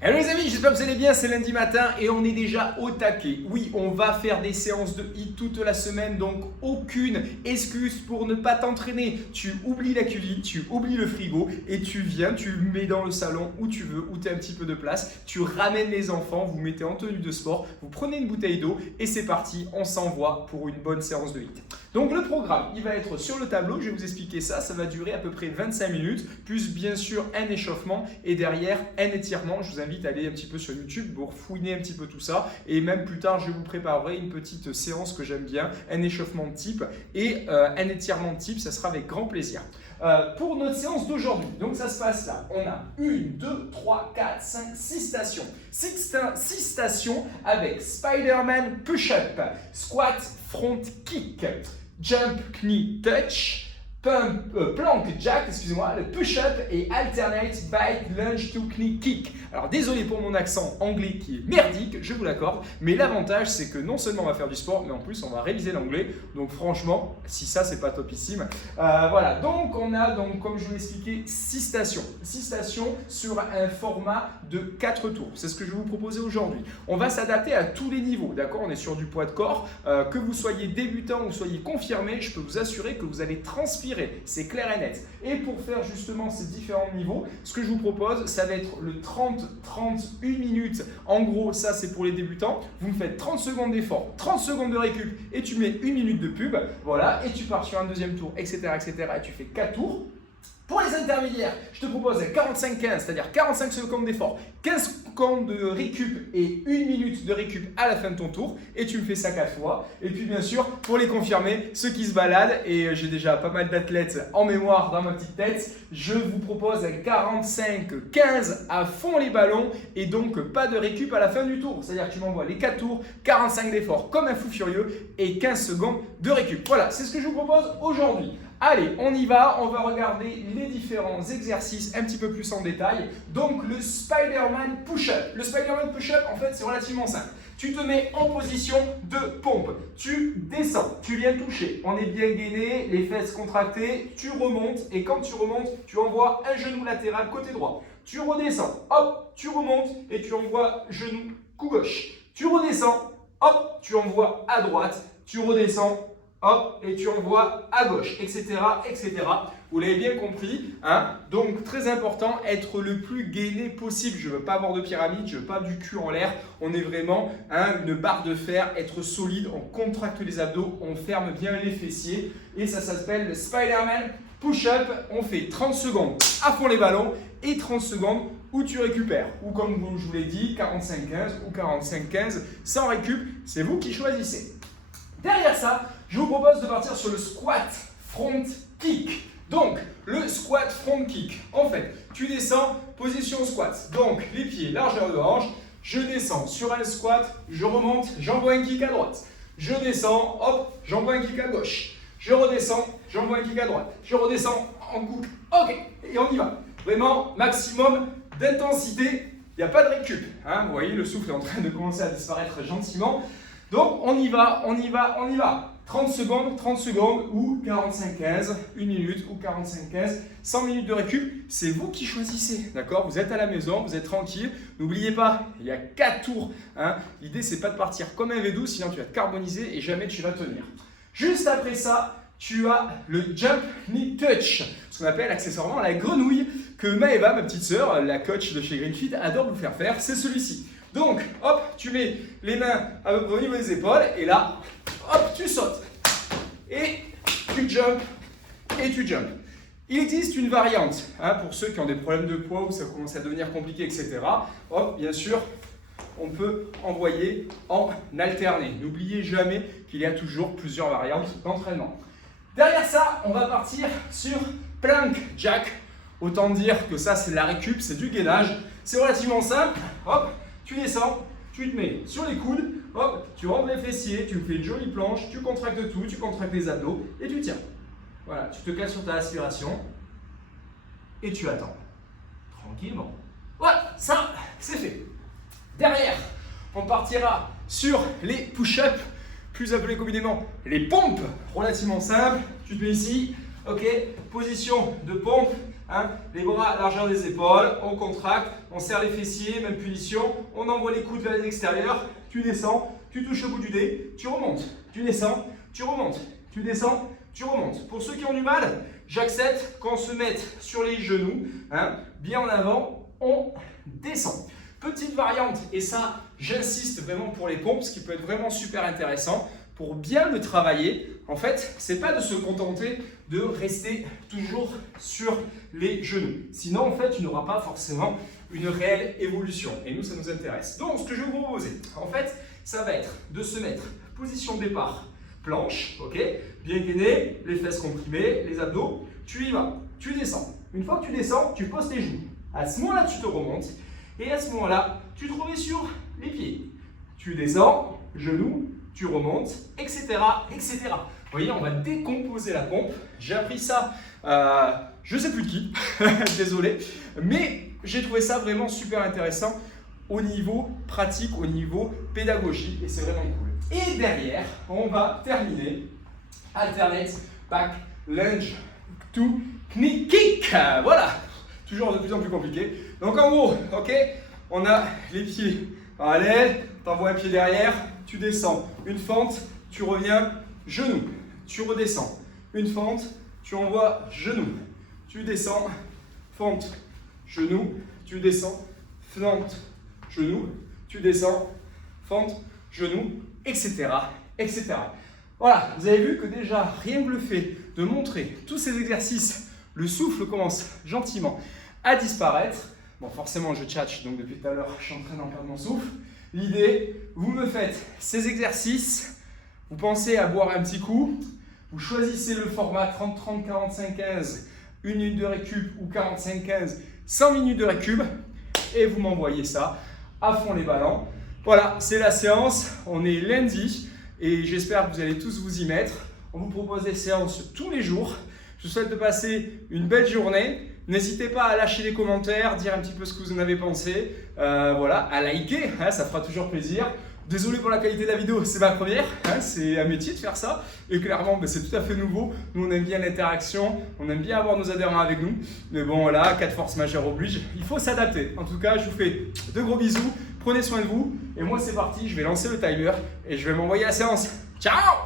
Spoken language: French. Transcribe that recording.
Hello les amis, j'espère que vous allez bien, c'est lundi matin et on est déjà au taquet. Oui, on va faire des séances de HIIT toute la semaine, donc aucune excuse pour ne pas t'entraîner. Tu oublies la cuisine, tu oublies le frigo et tu viens, tu mets dans le salon où tu veux, où tu as un petit peu de place. Tu ramènes les enfants, vous mettez en tenue de sport, vous prenez une bouteille d'eau et c'est parti, on s'envoie pour une bonne séance de HIIT. Donc le programme, il va être sur le tableau, je vais vous expliquer ça, ça va durer à peu près 25 minutes, plus bien sûr un échauffement et derrière un étirement. Je vous invite à aller un petit peu sur YouTube pour fouiner un petit peu tout ça et même plus tard je vous préparerai une petite séance que j'aime bien, un échauffement de type et un étirement de type, ça sera avec grand plaisir. Pour notre séance d'aujourd'hui, donc ça se passe là, on a 1, 2, 3, 4, 5, 6 stations. 6 stations avec Spider-Man push-up, squat, front kick, jump, knee, touch, plank jack, excusez-moi, le push-up et alternate bike, lunge to knee kick. Alors désolé pour mon accent anglais qui est merdique, je vous l'accorde, mais l'avantage c'est que non seulement on va faire du sport, mais en plus on va réviser l'anglais. Donc franchement, si ça c'est pas topissime. Voilà, donc on a donc comme je vous l'ai expliqué 6 stations. 6 stations sur un format de 4 tours. C'est ce que je vais vous proposer aujourd'hui. On va s'adapter à tous les niveaux, d'accord? On est sur du poids de corps. Que vous soyez débutant ou soyez confirmé, je peux vous assurer que vous allez transpirer. C'est clair et net. Et pour faire justement ces différents niveaux, ce que je vous propose, ça va être le 30-31 minutes. En gros, ça c'est pour les débutants. Vous me faites 30 secondes d'effort, 30 secondes de récup et tu mets 1 minute de pub. Voilà, et tu pars sur un deuxième tour, etc. etc. et tu fais 4 tours. Pour les intermédiaires, je te propose 45-15, c'est-à-dire 45 secondes d'effort, 15 secondes de récup et 1 minute de récup à la fin de ton tour. Et tu me fais ça 4 fois. Et puis bien sûr, pour les confirmer, ceux qui se baladent, et j'ai déjà pas mal d'athlètes en mémoire dans ma petite tête, je vous propose 45-15 à fond les ballons et donc pas de récup à la fin du tour. C'est-à-dire que tu m'envoies les 4 tours, 45 d'effort comme un fou furieux et 15 secondes de récup. Voilà, c'est ce que je vous propose aujourd'hui. Allez, on y va, on va regarder les différents exercices un petit peu plus en détail. Donc le Spider-Man push-up. Le Spider-Man push-up, en fait, c'est relativement simple. Tu te mets en position de pompe, tu descends, tu viens toucher, on est bien gainé, les fesses contractées, tu remontes et quand tu remontes, tu envoies un genou latéral côté droit. Tu redescends, hop, tu remontes et tu envoies genou cou gauche. Tu redescends, hop, tu envoies à droite, tu redescends, hop, et tu envoies à gauche, etc., etc. Vous l'avez bien compris, hein? Donc très important, être le plus gainé possible. Je ne veux pas avoir de pyramide, je ne veux pas du cul en l'air. On est vraiment une barre de fer, être solide, on contracte les abdos, on ferme bien les fessiers. Et ça s'appelle le Spider-Man push-up. On fait 30 secondes à fond les ballons et 30 secondes où tu récupères. Ou comme je vous l'ai dit, 45-15 ou 45-15 sans récup, c'est vous qui choisissez. Derrière ça, je vous propose de partir sur le squat front kick. Donc, le squat front kick. En fait, tu descends, position squat. Donc, les pieds largeur de hanche. Je descends sur un squat, je remonte, j'envoie un kick à droite. Je descends, hop, j'envoie un kick à gauche. Je redescends, j'envoie un kick à droite. Je redescends en couple. Ok, et on y va. Vraiment, maximum d'intensité. Il n'y a pas de récup. Hein, vous voyez, le souffle est en train de commencer à disparaître gentiment. Donc, on y va, on y va, on y va. 30 secondes ou 45-15, 1 minute ou 45-15, 100 minutes de récup, c'est vous qui choisissez, d'accord? Vous êtes à la maison, vous êtes tranquille. N'oubliez pas, il y a 4 tours. Hein. L'idée, c'est pas de partir comme un V12, sinon tu vas te carboniser et jamais tu vas tenir. Juste après ça, tu as le jump knee touch, ce qu'on appelle accessoirement la grenouille que Maëva, ma petite sœur, la coach de chez Greenfit, adore vous faire faire. C'est celui-ci. Donc, hop, tu mets les mains au niveau des épaules et là, hop, tu sautes. Et tu jumps et tu jumps. Il existe une variante pour ceux qui ont des problèmes de poids où ça commence à devenir compliqué, etc. Hop, bien sûr, on peut envoyer en alterné. N'oubliez jamais qu'il y a toujours plusieurs variantes d'entraînement. Derrière ça, on va partir sur plank jack. Autant dire que ça, c'est de la récup, c'est du gainage. C'est relativement simple. Hop. Tu descends, tu te mets sur les coudes, hop, tu rentres les fessiers, tu fais une jolie planche, tu contractes tout, tu contractes les abdos et tu tiens. Voilà, tu te cales sur ta respiration et tu attends. Tranquillement. Voilà, ça, c'est fait. Derrière, on partira sur les push-ups, plus appelés communément les pompes, relativement simples. Tu te mets ici, ok, position de pompe, Hein. Les bras à la largeur des épaules, on contracte, on serre les fessiers, même punition. On envoie les coudes vers l'extérieur, tu descends, tu touches le bout du dé, tu remontes, tu descends, tu remontes, tu descends, tu remontes. Pour ceux qui ont du mal, j'accepte qu'on se mette sur les genoux, hein, bien en avant, on descend. Petite variante, et ça j'insiste vraiment pour les pompes, ce qui peut être vraiment super intéressant. Pour bien le travailler, en fait, c'est pas de se contenter de rester toujours sur les genoux. Sinon, en fait, tu n'auras pas forcément une réelle évolution. Et nous, ça nous intéresse. Donc, ce que je vais vous proposer, en fait, ça va être de se mettre position de départ, planche, ok, bien gainé, les fesses comprimées, les abdos. Tu y vas, tu descends. Une fois que tu descends, tu poses tes genoux. À ce moment-là, tu te remontes. Et à ce moment-là, tu te remets sur les pieds. Tu descends, genoux, tu remontes, etc., etc. Vous voyez, on va décomposer la pompe. J'ai appris ça, je ne sais plus de qui, désolé, mais j'ai trouvé ça vraiment super intéressant au niveau pratique, au niveau pédagogie, et c'est vraiment cool. Et derrière, on va terminer alternate back lunge to knee kick. Voilà, toujours de plus en plus compliqué. Donc en gros, ok, on a les pieds parallèles, tu envoies un pied derrière, tu descends, une fente, tu reviens, genou, tu redescends, une fente, tu envoies genou, tu descends, fente, genou, tu descends, fente, genou, tu descends, fente, genou, etc., etc. Voilà, vous avez vu que déjà, rien que le fait de montrer tous ces exercices, le souffle commence gentiment à disparaître. Bon, forcément, je tchatche, donc depuis tout à l'heure, je suis en train d'en perdre mon souffle. L'idée, vous me faites ces exercices, vous pensez à boire un petit coup, vous choisissez le format 30-30, 45-15, 1 minute de récup ou 45-15, 100 minutes de récup, et vous m'envoyez ça à fond les ballons. Voilà, c'est la séance, on est lundi, et j'espère que vous allez tous vous y mettre. On vous propose des séances tous les jours. Je vous souhaite de passer une belle journée. N'hésitez pas à lâcher des commentaires, dire un petit peu ce que vous en avez pensé, voilà, à liker, hein, ça fera toujours plaisir. Désolé pour la qualité de la vidéo, c'est ma première, hein, c'est un métier de faire ça, et clairement ben, c'est tout à fait nouveau. Nous on aime bien l'interaction, on aime bien avoir nos adhérents avec nous, mais bon voilà, cas de force majeure oblige, il faut s'adapter. En tout cas, je vous fais de gros bisous, prenez soin de vous, et moi c'est parti, je vais lancer le timer, et je vais m'envoyer à la séance. Ciao!